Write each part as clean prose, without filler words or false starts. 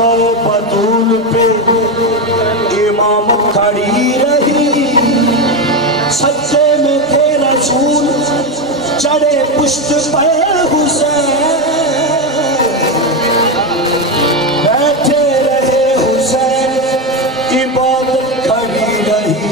काबा बतूल पे इमामत खड़ी रही, सच्चे में थे रसूल चढ़े पुष्ट पे हुसैन, बैठे रहे हुसैन इबादत खड़ी रही।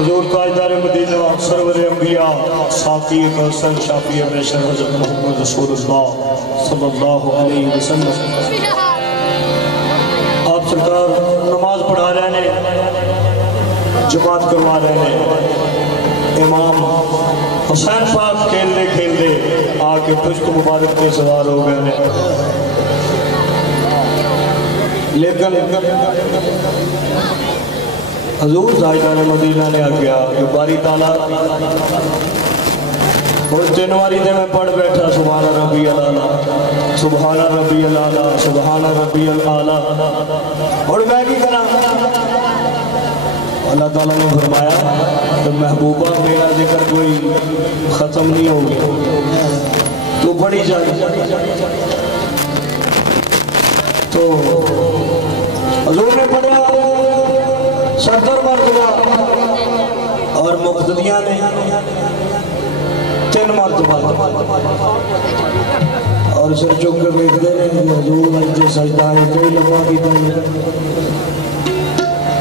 हजूर ताजदार मदीना सरवर अंबिया साकी कौसर शाफी बेशर हज़रत मोहम्मद रसूलुल्लाह सल्लल्लाहु अलैहि वसल्लम आप सरकार नमाज पढ़ा रहे हैं, जमात करवा रहे हैं। इमाम हुसैन पाक खेलते खेलते आके पुष्प मुबारक के सवार हो गए हैं, लेकिन हजूर ताजदार मदीना ने आज्ञा कि बारी ताला और 3 बारी तो मैं पढ़ बैठा सुभान रब्बी अल-आला, सुभान रब्बी अल-आला, सुभान रब्बी अल-आला, और मैं भी करा। अल्लाह ताला ने फरमाया तो महबूबा मेरा जिक्र कोई ख़त्म नहीं हो गया, तो बड़ी जाए। तो हजूर ने पढ़ा 70 मरतबा और मुक़्तदिया ने 3 मरतबा, और सिर चुक के देखते हैं हजूर अजे सजदा है कई लम्बा किया,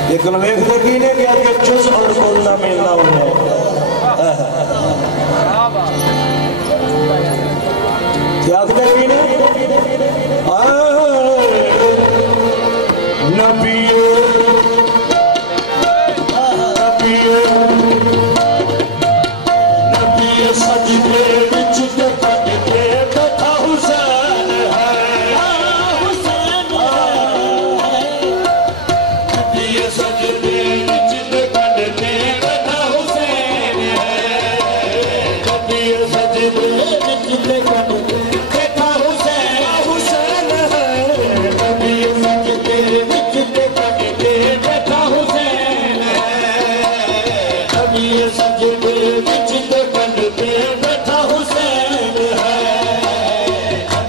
लेकिन वेखते की ने क्या कि चुस और बोलना मिलना उन्हें क्या की ने नबी सजदे विच ते कटके बैठा हुसैन है, हुसैन है। ये सजदे विच ते कटके बैठा हुसैन है, ये सजदे विच ते कटके बैठा हुसैन, हुसैन है। ये सजदे विच ते कटके बैठा हुसैन है, ये सजदे विच ते कटके बैठा हुसैन है,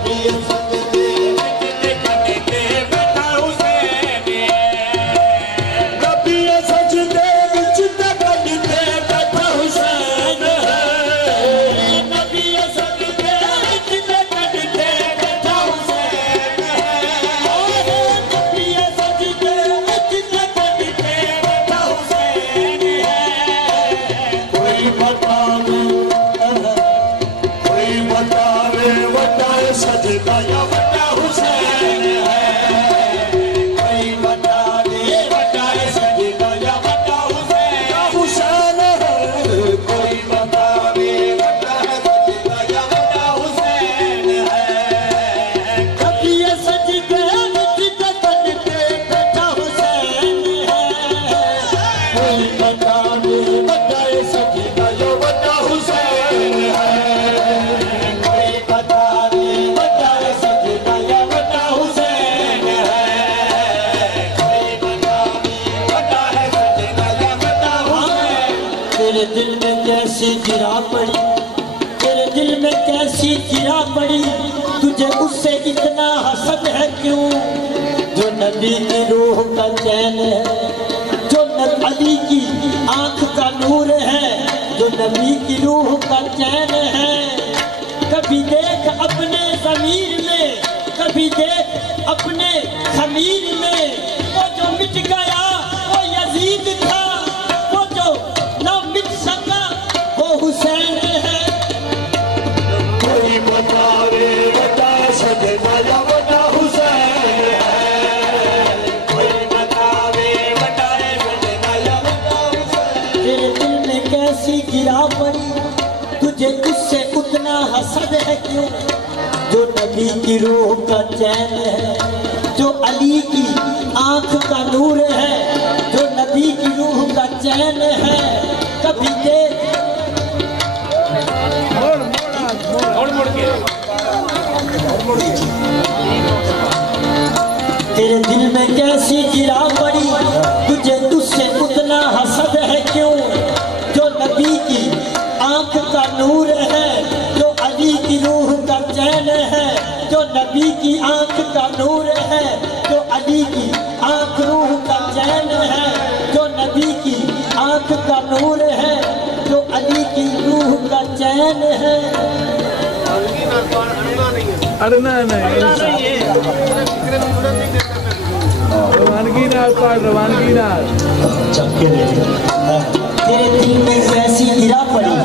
ये सजदे विच ते कटके बैठा हुसैन है। नबी सजदे विच ते कटके बैठा हुसैन है, नबी सजदे विच ते कटके बैठा हुसैन है, नबी सजदे विच ते कटके बैठा हुसैन है। कोई बतावे वड्डा सजदा या वड्डा हुसैन है, कोई बतावे वड्डा सजदा या वड्डा हुसैन है, कोई बतावे वड्डा सजदा या वड्डा हुसैन है। कभी सजदे विच ते कटके बैठा हुसैन है, कोई बतावे वड्डा सजदा या वड्डा हुसैन है, कोई बतावे वड्डा सजदा या वड्डा हुसैन है, कोई बतावे वड्डा सजदा या वड्डा हुसैन। तेरे दिल में कैसी गिरा पड़ी, तेरे दिल में कैसी गिरा पड़ी, तुझे उससे इतना हसद है क्यों? जो नबी की रूह का चैन है, जो अली की आंख का नूर है, जो नबी की रूह का चैन है। कभी देख अपने ज़मीर में, कभी देख अपने ज़मीर में, वो जो मिट गया वो यजीद था, वो जो न मिट सका वो हुसैन है। कोई बतावे वड्डा सजदा या वड्डा हुसैन है, कोई बतावे वड्डा सजदा या वड्डा हुसैन। तेरे दिल में कैसी गिरा पड़ी, तुझे उससे उतना हसद है क्यों? जो नबी की रूह का चैन है, जो अली की आंख का नूर है, जो नबी की रूह का चैन है। कभी देख तेरे दिल में कैसी गिरा पड़ी, तुझे तुझसे उतना हसद है क्यों? जो नबी की आंख का नूर है, जो अली की रूह का चैन है, जो नबी की आंख का नूर है, जो अली की आंख रूह का चैन है, जो नबी की आंख का नूर है, जो अली की रूह का चैन है। अड़ना नहीं रवानगी नाल पार रवानगी नाल। तेरे दिल में कैसी गिरा पड़ी,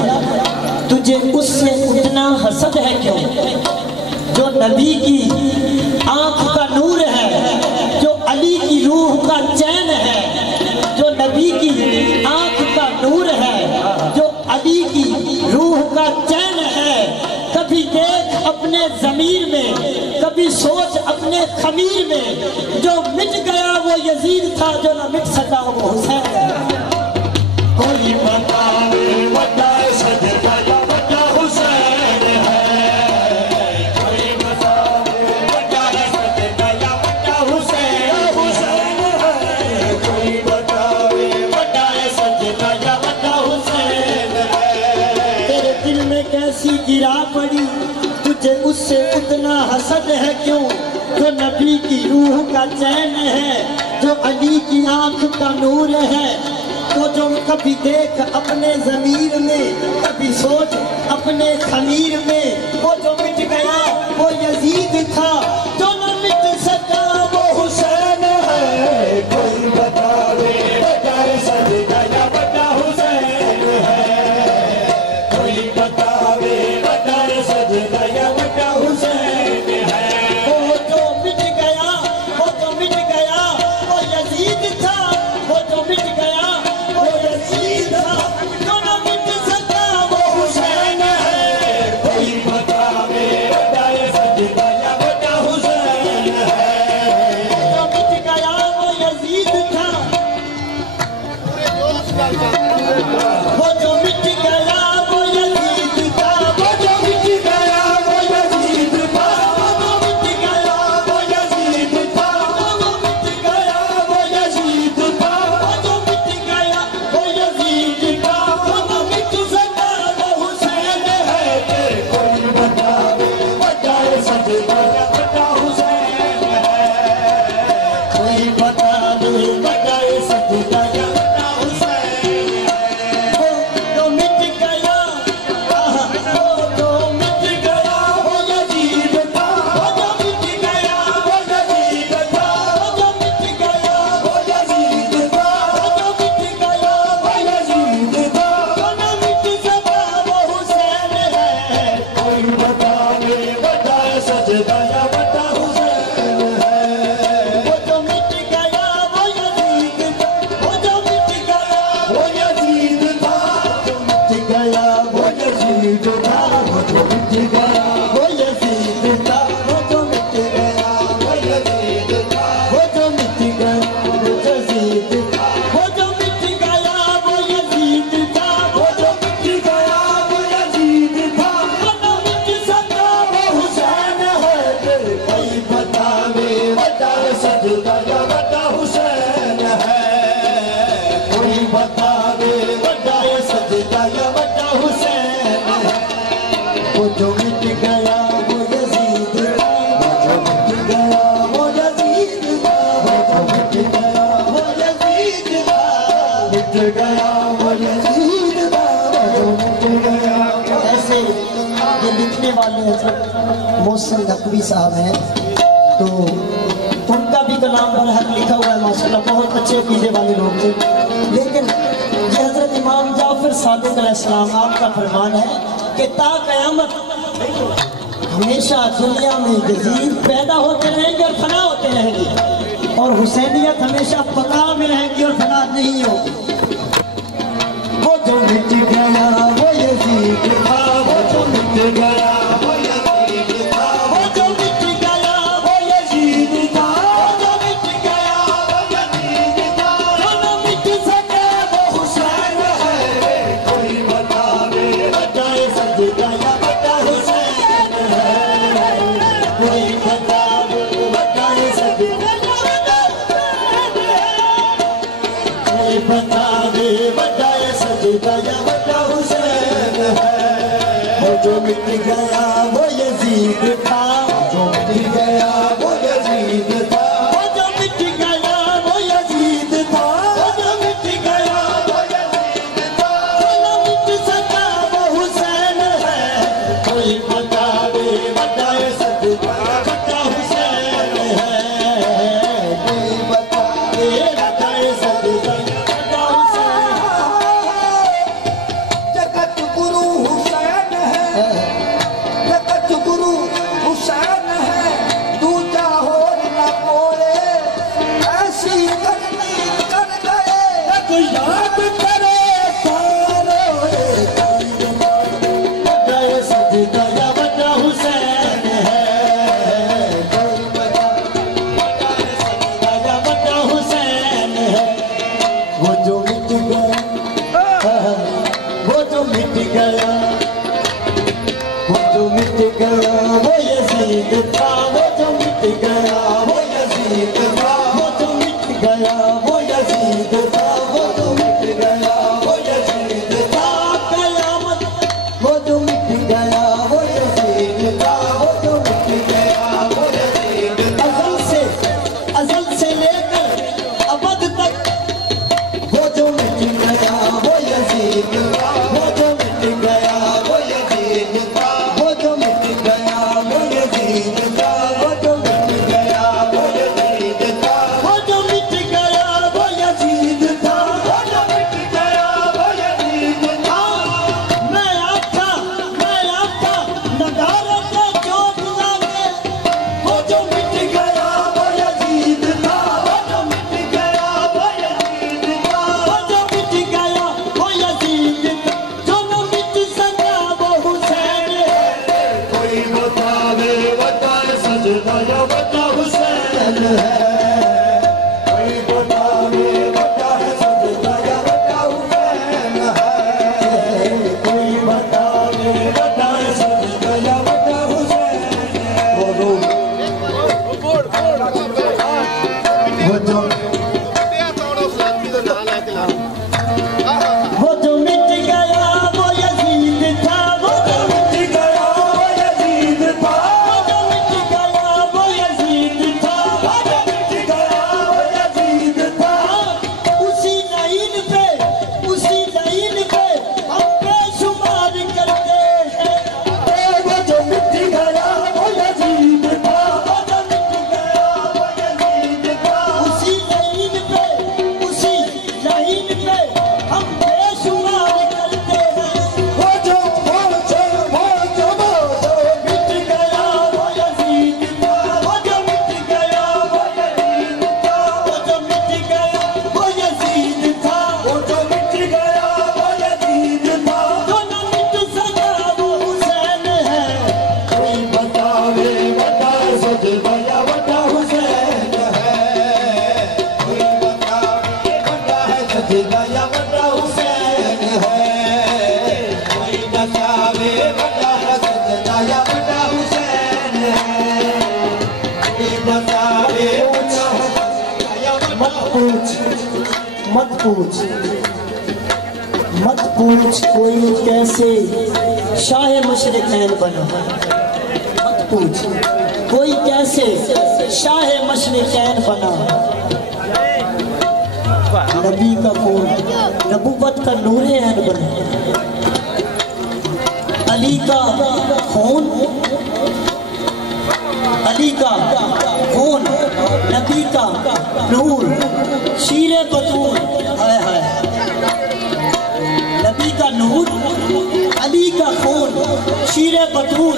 तुझे उससे उतना हसद है क्यों? जो नबी की आंख का नूर है, जो अली की रूह का चैन है, जो नबी की आंख का नूर है, जो अली की रूह का चैन है। कभी देख अपने ज़मीर में, कभी सोच अपने खमीर में, जो मिट गया वो यजीद था, जो न मिट सका वो हुसैन है। कोई बतावे वड्डा सजदा या वड्डा हुसैन है, कोई बतावे वड्डा सजदा या वड्डा हुसैन है, कोई बतावे वड्डा सजदा या वड्डा हुसैन है। तेरे दिल में कैसी गिरा पड़ी, तुझे उससे उतना हसद है क्यों? जो नबी की रूह का चैन है, जो अली की आंख का नूर है, तो जो कभी देख अपने ज़मीर में, कभी सोच अपने खमीर में, वो जो मिट गया वो यजीद था, जो न मिट सका वो हुसैन है। कोई बतावे वड्डा सजदा या वड्डा हुसैन है, कोई बतावे वड्डा सजदा या वड्डा हुसैन है। वो जो मिट गया, वो जो मिट गया वो यजीद था, वो जो मिट गया वो यजीद था, जो न मिट सका वो हुसैन है। कोई बतावे वड्डा सजदा या वड्डा हुसैन है, जो मिट गया वो यजीद था, वो जो मिट गया वो यजीद था, वो जो मिट गया वो यजीद था, वो जो मिट गया वो यजीद था, वो मिट गया वो यजीद था, वो जो मिट गया वो यजीद था, वो न मिट सका वो हुसैन है। कोई बतावे वड्डा सजदा या वड्डा हुसैन है, कोई बतावे वड्डा सजदा या वड्डा हुसैन है। वो जो मिट गया, वो जो मिट गया वो यजीद था, वो जो मिट गया, वो यजीद था, वो जो मिट गया, वो यजीद था, वो जो मिट गया, वो यजीद था। जो न मिट सका वो हुसैन है। कोई बतावे वड्डा सजदा या वड्डा हुसैन है, वो जो मिट गया वो यजीद था, वो जो मिट गया वो यजीद था, मिट गया वो यजीद था, वो जो मिट गया, वो यजीद था, वो जो मिट गया, वो यजीद था, वो जो मिट गया वो यजीद था, वो जो मिट गया वो यजीद था, वो जो मिट गया वो यजीद था, वो न मिट सका वो हुसैन है। कोई बतावे वड्डा सजदा या वड्डा हुसैन है, कोई बतावे वड्डा सजदा या वड्डा हुसैन है। वो जो मिट गया वो यजीद था, वो जो मिट गया वो यजीद था, वो जो मिट गया वो यजीद था, मिट गया वो यजीद था, वो जो मिट गया। ऐसे ये लिखने वाले हज़रत मोहसिन नकवी साहब हैं, तो उनका भी कलाम बरहक लिखा हुआ है माशाल्लाह, बहुत अच्छे अकीदे वाले लोग थे। लेकिन ये हज़रत इमाम जाफर सादिक अलैहिस्सलाम आपका फरमान है कि ता क़यामत हमेशा दुनिया में यजीद पैदा होते रहेंगे और फना होते रहेंगे, और हुसैनियत हमेशा बका में रहेंगी और फना नहीं होगी। वो जो मिट गया वो यजीद था, वो जो मिट गया वो यजीद था, वो जो मिट गया वो यजीद था, वो जो मिट गया वो यजीद था। जो न मिट सका वो हुसैन है। कोई बतावे वड्डा सजदा या वड्डा हुसैन है, गया वो यजीद था, जो मिट गया वो यजीद था, वो जो मिट गया वो यजीद था, वो जो मिट गया वो यजीद था, जो न मिट सका वो हुसैन है। कोई बता दे बताए सजदा बता हुसैन है, कोई बता दे बताए सजदा बता हुसैन। जगत गुरु हुसैन है, जगत गुरु हुसैन है, दूजा हो न कोई, ऐसी करनी कर गए तो याद करे तारो बताए सजदा या बता हुसैन है, कोई बता बताए सजदा या बता हुसैन है। वो जो मिट गया, वो जो मिट गया, वो जो मिट गया वो यजीद था, वो जो मिट गया वो यजीद था, वो जो मिट गया वो यजीद था, वो जो मिट गया वो यजीद था। कयामत वो जो मिट गया वो यजीद था, वो जो मिट गया वो यजीद था। अज़ल से लेकर अबद तक वो जो मिट गया वो यजीद था, वो जो मिट गया वो यजीद था, वो जो मिट गया वो यजीद था, वो जो मिट गया वो यजीद था, वो जो मिट गया वो यजीद था, वो जो मिट गया वो यजीद था। मैं आपका नगारा का चोट लागे, वो जो मिट गया वो यजीद था, वो जो मिट गया वो यजीद था, वो जो मिट गया वो यजीद था, जो न मिट सका वो हुसैन है। कोई बतावे बताए सजदा या बता हुसैन है, कोई बतावे बताए सजदा या बता हुसैन है, कोई बतावे बताए सजदा या बता हुसैन है। वो जो वो जो मिट गया वो यजीद था, वो जो मिट गया वो यजीद था, वो जो मिट गया वो यजीद था, वो जो मिट गया वो यजीद था। उसी लाइन पे हम बेशुमार करते हैं। वो जो मिट गया वो यजीद था, वो जो मिट गया वो यजीद था। उसी लाइन पे हम बेशुमार करते हैं। वो जो मिट गया वो यजीद था, वो जो मिट गया वो यजीद था, वो जो मिट गया वो यजीद था, वो जो मिट गया वो यजीद था, जो न मिट सका वो हुसैन है। कोई बतावे बताए सजदा या बता हुसैन है, कोई बतावे बताए सजदा या बता हुसैन है, कोई बतावे बताए सजदा या बता हुसैन है, कोई बतावे बताए सजदा या बता। मत पूछ कोई कैसे शाह मशरिक़ैन बना, मत पूछ कोई कैसे शाह मशरिक़ैन बना। नबी का कौन नबूवत का नूरे ऐन बना, अली का खून नबी का नूर शीरे बतूल, हाय हाय नबी का नूर अली का खून शीरे बतूल,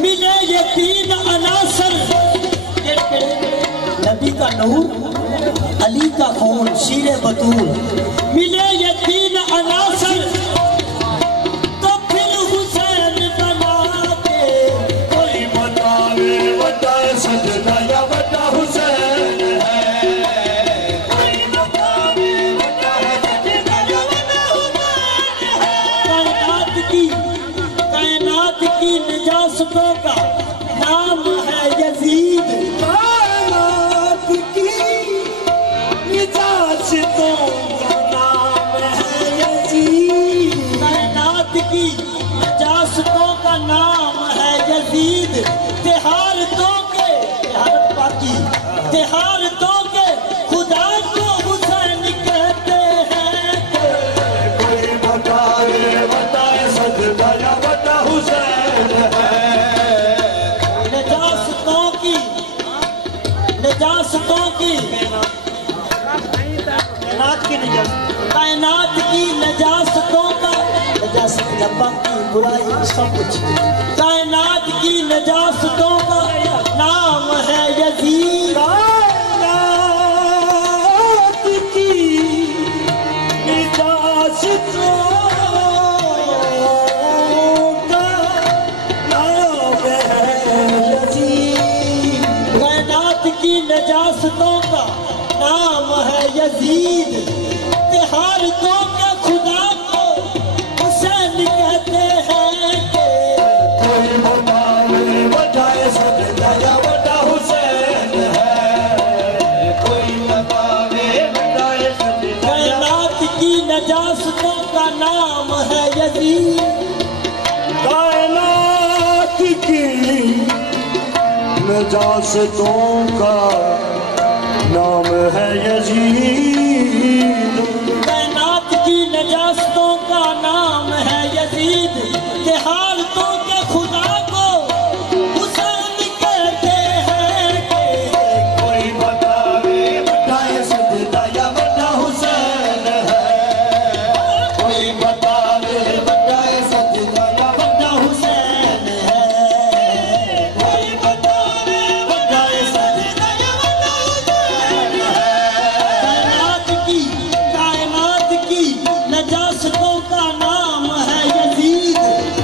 मिले ये तीन अनासर। नबी का नूर अली का खून शीरे बतूल, मिले ये तीन अनासर, तो फिर हुसैन बना के। कोई बतावे बताए सजदा या बता हुसैन है, कोई बतावे बताए सजदा या बता हुसैन है। कायनात की निजासतों का नाम है यजीद, कायनात की निजासतों का यजीद तिहार तो के तिहारत पाकी तिहार तो के खुदा को हुसैन कहते हैं। कोई बताए सजदा या बता हुसैन है। नजासतों की कायनात की नजासतों का नजासत की बुराई सब कुछ कायनात की नजासतों का नाम है यजीद। कायनात की नजासतों का नाम है यजीद। कायनात की नजासतों का नाम है यजीद। तिहार तो के खुदा को हुसैन कहते हैं। कोई बताए सजदा या बता हुसैन है। कोई बताए सजदा या कायनात की नजासतों का नाम है यजीद। कायनात की नजासतों का नाम है यजीद। कायनात की नजासतों का नाम है यजीद। तिहार तो के खुदा को हुसैन कहते हैं। कोई बताए सजदा या बता हुसैन है। कोई बताए सजदा या बता हुसैन है। कोई बताए सजदा या बता हुसैन है। कायनात की नजासतों का नाम है यजीद।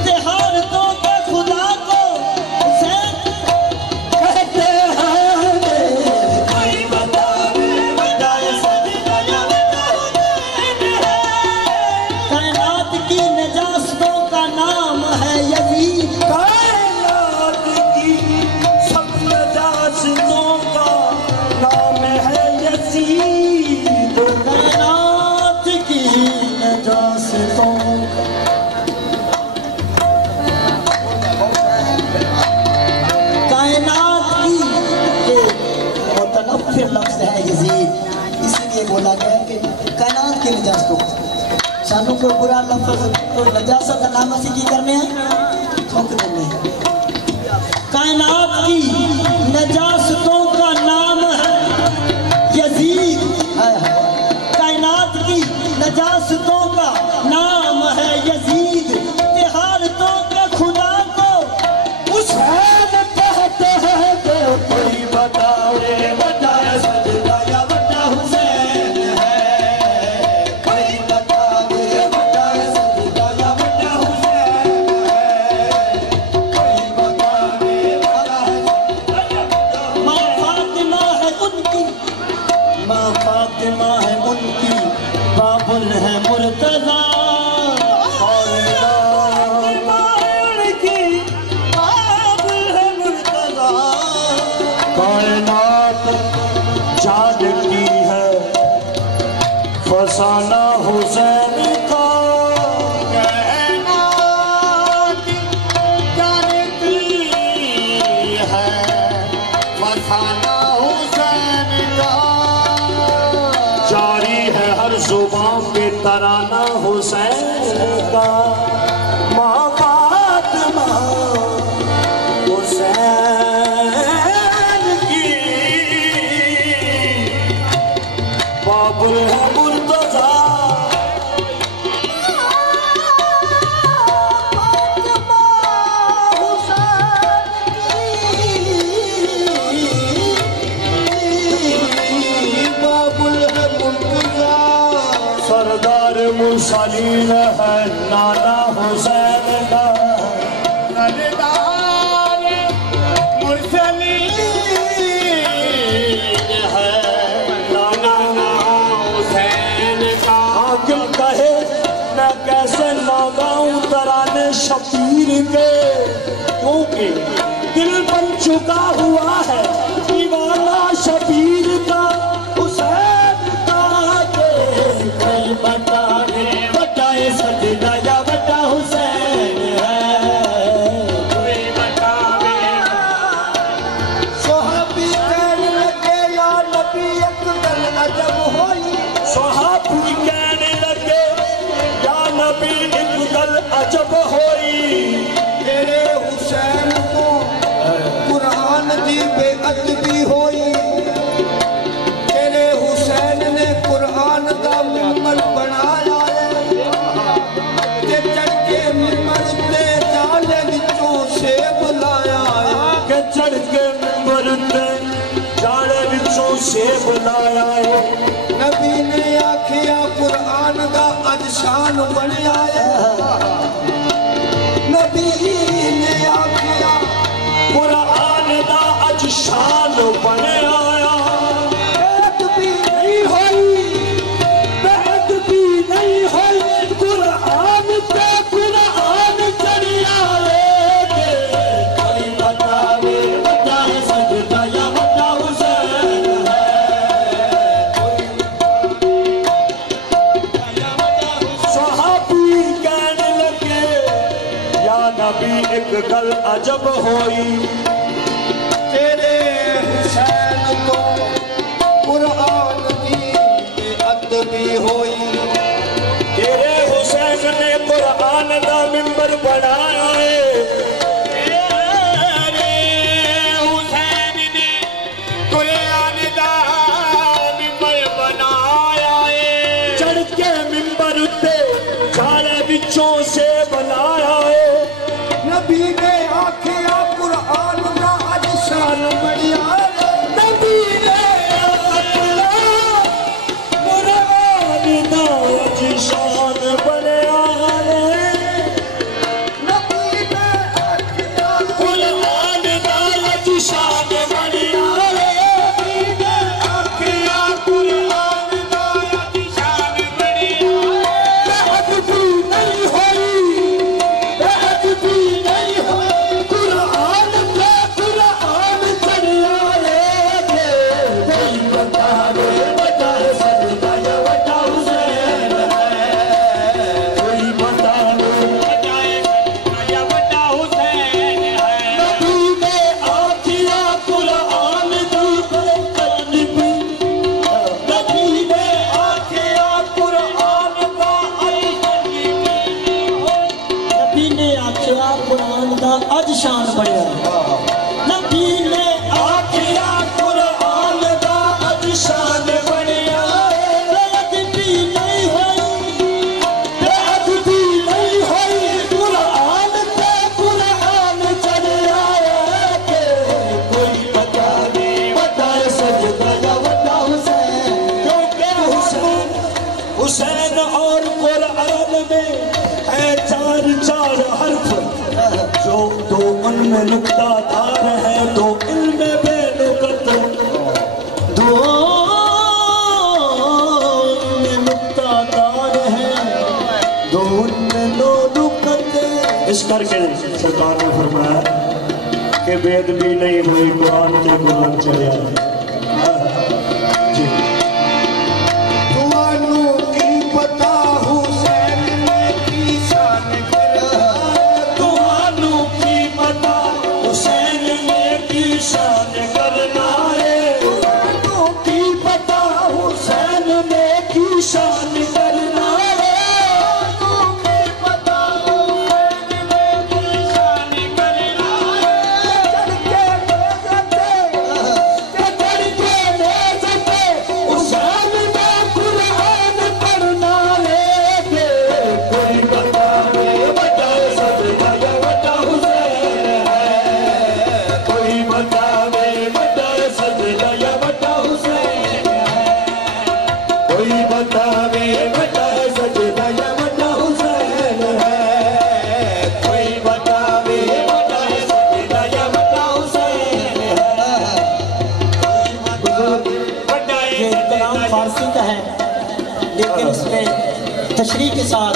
तिहार तो के खुदा को हुसैन कहते हैं। कोई बताए सजदा या बता हुसैन है। कायनात की नजासतों का नाम है यजीद। कायनात की सब नजासतों का नाम है यजीद। कायनात की नजासतों कायनात की ये मुतनफ्फिर लफ्ज़ है यजीद। इसीलिए बोला गया कि कायनात की नजासतों सानू कोई बुरा लफ्ज़ कोई नजासत का नाम से की करने हैं थोक देने हैं। कायनात की नजासतों का नाम है यजीद। कायनात की नजासतों का नाम है यजीद। तिहार तो के खुदा को हुसैन कहते हैं। कोई बताए सजदा या बता हुसैन है। कोई बताए सजदा या बता हुसैन है। कोई बताए माँ फातिमा है उनकी माँ फातिमा है उनकी बाबुल है मुर्तजा। कायनात जानती है फसाना हुसैन का। कायनात जानती है फसाना हुसैन का। जारी है हर जुबान पे तराना हुसैन का। माँ फातिमा हुसैन की बाबुल है मुर्तजा। सरदार मुरसलीन है नाना हुसैन का। सरदार मुरसलीन है नाना हुसैन का। हाकिम कहे मैं कैसे ना गाऊं तराने शबीर के, क्योंकि दिल बन चुका हुआ है दीवाना शबीर का। हुसैन का कोई बताए सजदा या बता हुसैन है। कोई बताए दी बेअदबी होई तेरे हुसैन ने कुरान दा मिंबर बनाया ते चढ़ के मिंबर ते जाले विचों सेब लाया के चढ़ के मिंबर ते जाले विचों सेब लाया है। नबी ने आखिया कुरान दा अज शान बनया नबी ने आखिया कुरान दा अज शान बने आया। बेअदबी नहीं होई बेअदबी नहीं होई कुरान पे कुरान चढ़िया कोई बतावे बता है सजदा या बता हुसैन है। सहाबी कहने लगे या नबी एक गल अजब होई तेरे हुसैन तो कुरान की बेअदबी होई तेरे हुसैन ने कुरान दा मिंबर बनाया है। तेरे हुसैन ने कुरान दा मिंबर बनाया है। चढ़ के मिंबर ते जाले विचों से बनाया है। नबी ने आखिया कुरान का अज शान बढ़िया नबी ने आखिया कुरान दा अज शान बनया है। नबी ने आखिया कुरान दा अज शान बनया है। नबी ने आखिया कुरान का अज शान बढ़िया बेअदबी नहीं होई बेअदबी नहीं होई कुरान पे कुरान चढ़िया कोई बतावे बता है सजदा या बता हुसैन है। कोई बतावे बता है सजदा या बता हुसैन है। नबी ने आखिया कुरान दी बेअदबी नबी ने आखिया कुरान दा नबी ने आखिया कुरान दा अज शान बढ़िया नबी ने आखिया कुरान दा अज शान बनया बेअदबी नहीं होई बेअदबी नहीं होई कुरान पे कुरान चढ़िया के कोई बतावे बता सजदा या बता हुसैन। क्योंकि हुसैन और कुरान में है चार चार हर्फ जो दो उनमें नुक्तादार है तो इल्म बेनुकत दो में नुक्तादार है दो उनमें नो दुखत। इस करके सरकार ने फरमाया कि बेअदबी नहीं हुई कुरान के कुरान चढ़िया जी। तुआनू की पता हुसैन ने की शान तुहानू की पता हुसैन ने की शान करना है। तुहानू की पता हुसैन ने की शान करना है। तुआनू की पता हुसैन ने की शान करना है चढ़ के मेज़ते हुसैन ने कुरान पढ़ना है। कोई बतावे बता सजदा या बता हुसैन है। कोई बतावे बता सजदा या बता हुसैन है। कोई बतावे बता सजदा या बता हुसैन है। कोई बतावे बता सजदा या बता हुसैन है। ये कलाम फारसी का है लेकिन इसमें तशरीह के साथ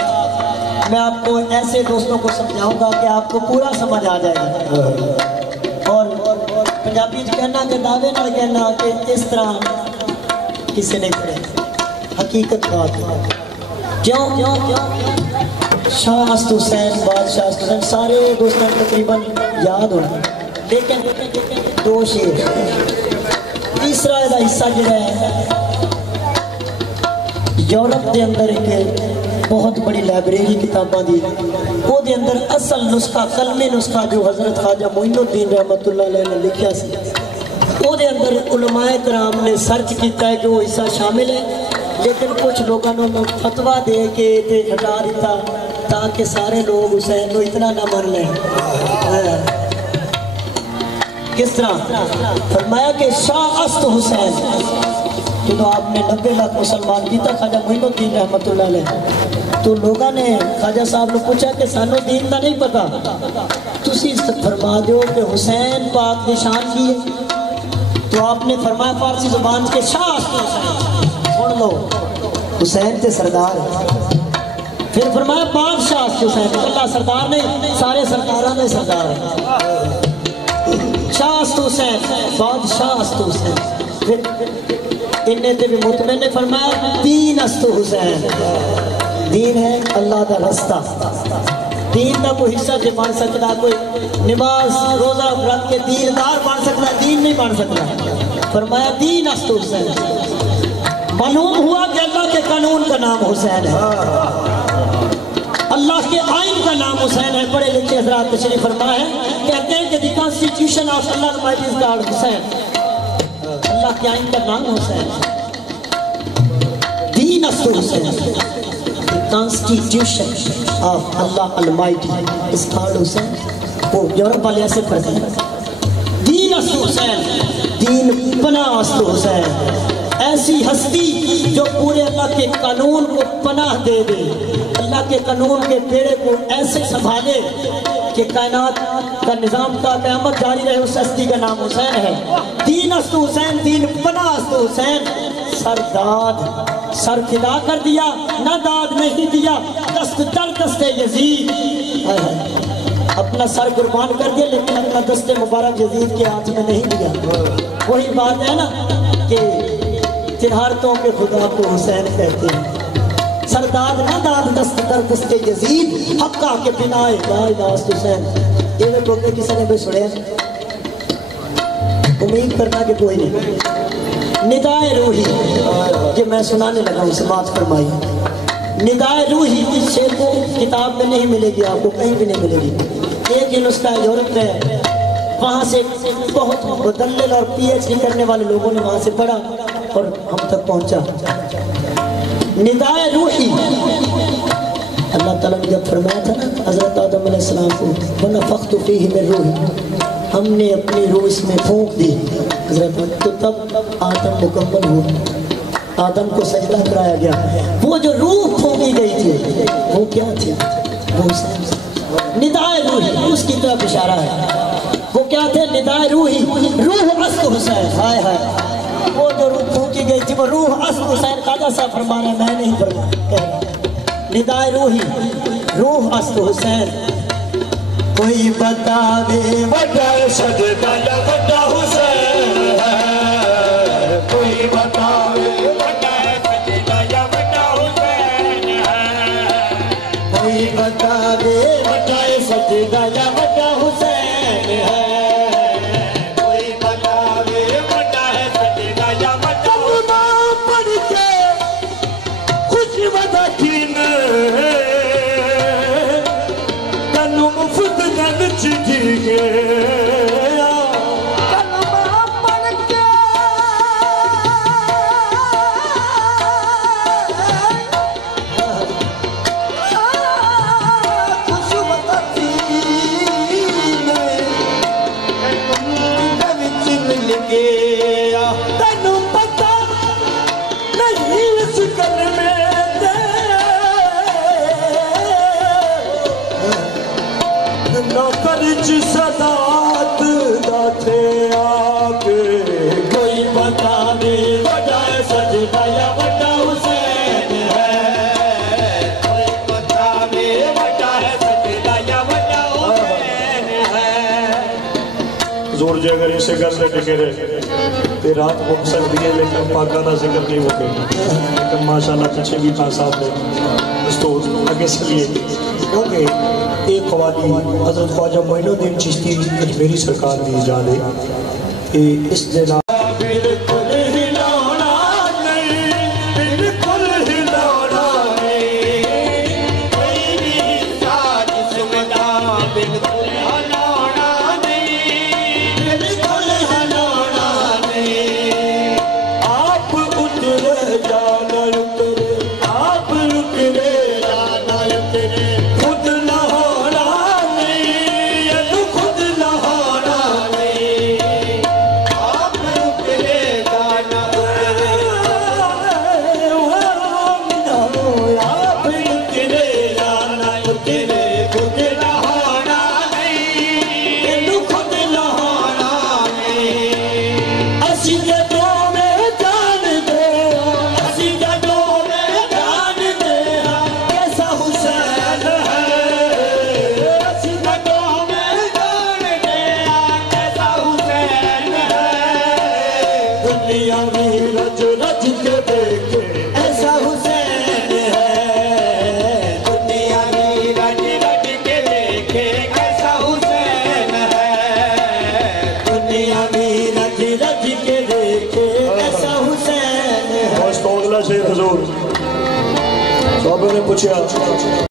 मैं आपको ऐसे दोस्तों को समझाऊंगा कि आपको पूरा समझ आ जाएगा। और पंजाबी च कहना कि दावे ना कहना कि इस तरह किसी ने करे हकीकत बात है। क्यों क्यों क्यों शाह अस्त हुसैन बादशाह अस्त हुसैन सारे दोस्तों को तकरीबन याद होना लेकिन दो शेर तीसरा हिस्सा जो है यूरोप के अंदर एक बहुत बड़ी लाइब्रेरी किताबां दी ओदे अंदर असल नुस्खा कलमे नुस्खा जो हज़रत ख्वाजा मोइनुद्दीन रहमतुल्लाह अलैह ने लिखा सी ओदे अंदर उलमाए कराम ने सर्च किया है कि वो हिस्सा शामिल है, लेकिन कुछ लोगों ने फतवा दे के हटा दिता ताकि सारे लोग हुसैन को इतना ना मान लें। किस तरह फरमाया कि शाह अस्त हुसैन, जो आपने 90 लाख मुसलमान किया ख्वाजा मोइनुद्दीन रहमतुल्लाह अलैह, तो लोगों ने ख्वाजा साहब ने पूछा कि सानू दीन का नहीं पता, तुसी फरमा दो कि हुसैन पाक निशान की है। तो आपने फरमाया फारसी जुबान के शाह अस्त हुसैन, सुन लो हुसैन के सरदार। फिर फरमाया बादशाह अस्त हुसैन, अल्लाह सरदार नहीं सारे सरदारों के सरदार है। शाह अस्त हुसैन बादशाह अस्त हुसैन। फिर इन्हें भी मुतमिन ने फरमाया दीन अस्त हुसैन, दीन है अल्लाह का रास्ता। दीन का कोई हिस्सा जो बन सकता, कोई नमाज रोजा रख के दीनदार बन सकता, दीन नहीं बन सकता। फरमाया दीन अस्त हुसैन। मालूम हुआ कि अल्लाह के कानून का नाम हुसैन है, अल्लाह के आइन का नाम हुसैन है। बड़े लिखे हज़रात तशरीफ फरमा है, कहते हैं कि the constitution of Allah almighty is called Hussain, Allah के आइन का नाम हुसैन है। दीन अस्त Hussain, the constitution of Allah almighty is called Hussain. वो यूरोप वाले ऐसे पढ़ते हैं दीन अस्त हुसैन, दीन पना अस्त हुसैन। ऐसी हस्ती जो पूरे अल्लाह के कानून को पनाह दे दे, अल्लाह के कानून के बेड़े को ऐसे संभाले कि कायनात का निज़ाम का क़यामत जारी रहे, उस हस्ती का नाम हुसैन है। दीन अस्त हुसैन, दीन पनाह अस्त हुसैन। सरदाद सर फिदा कर दिया, ना दाद नहीं दिया, दस्त दर दस्ते यजीद, अपना सर कुर्बान कर दिया लेकिन अपना दस्ते मुबारक यजीद के हाथ में नहीं दिया। वही बात है ना कि तिहारतों के खुदा को हुसैन कहते हैं। सरदाद ना दाद दस्त दर दस्ते यजीद, हक्का के बिनाए दास्त हुसैन। ये तो किसी ने भी सुने, उम्मीद करना कि कोई नहीं। निदाए रूही जो मैं सुनाने लगा हूँ, समाज फरमाई। निदाए रूही इस शेर को किताब में नहीं मिलेगी, आपको कहीं भी नहीं मिलेगी। एक ही नुस्खा यूरोप में, वहाँ से बहुत मुदल्लिल और PhD करने वाले लोगों ने वहाँ से पढ़ा और हम तक पहुँचा। निदाए रूही, अल्लाह ताला ने जब फरमाया था ना हज़रत आदम अलैहिस्सलाम को, वनफ़ख़्तु फ़ीहि मिन रूही, हमने अपनी रूह इसमें फूंक दी हज़रत, तो तब आदम मुकम्मल हुआ, आदम को सजदा कराया गया। वो जो रूह फूंकी गई थी वो क्या थी? वो निदाए रूही, उसकी तरफ इशारा है। वो क्या थे? निदाए रूही, रूह अस्त हुसैन। हाय हाय, वो जो रूह फूंकी गई थी वो रूह अस्त हुसैन। ख्वाजा साहब फरमा रहे, मैं नहीं फरमा। निदाए रूही, रूह अस्त हुसैन। कोई बता दे बड़ा सजदा या बड़ा हुसैन है, कोई बता दे बड़ा सजदा या बड़ा हुसैन है, कोई बता दे बड़ा सजदा या बड़ा हुसैन है, कोई बता दे बड़ा सजदा या बड़ा हुसैन। पढ़ के खुश बता किन तनु मुफ्त गल चिठी के सदात दाते आके, कोई बता दे बड़ा सजदा या बड़ा हुसैन है, कोई बता दे बड़ा सजदा या बड़ा हुसैन है। जोर जे अगर इसे घर से टिके रहे तो रात घूम सकती है, लेकिन पाका का जिक्र नहीं होगा। लेकिन माशाल्लाह पीछे भी खान साहब ने दोस्तों आगे चलिए, क्योंकि एक ख्वाली हज़रत ख्वाजा मोइनुद्दीन चिश्ती अजमेरी सरकार की इजाज़त है कि इस दिन बिल्कुल हिलाना नहीं, बिल्कुल हिलाना नहीं। पूछया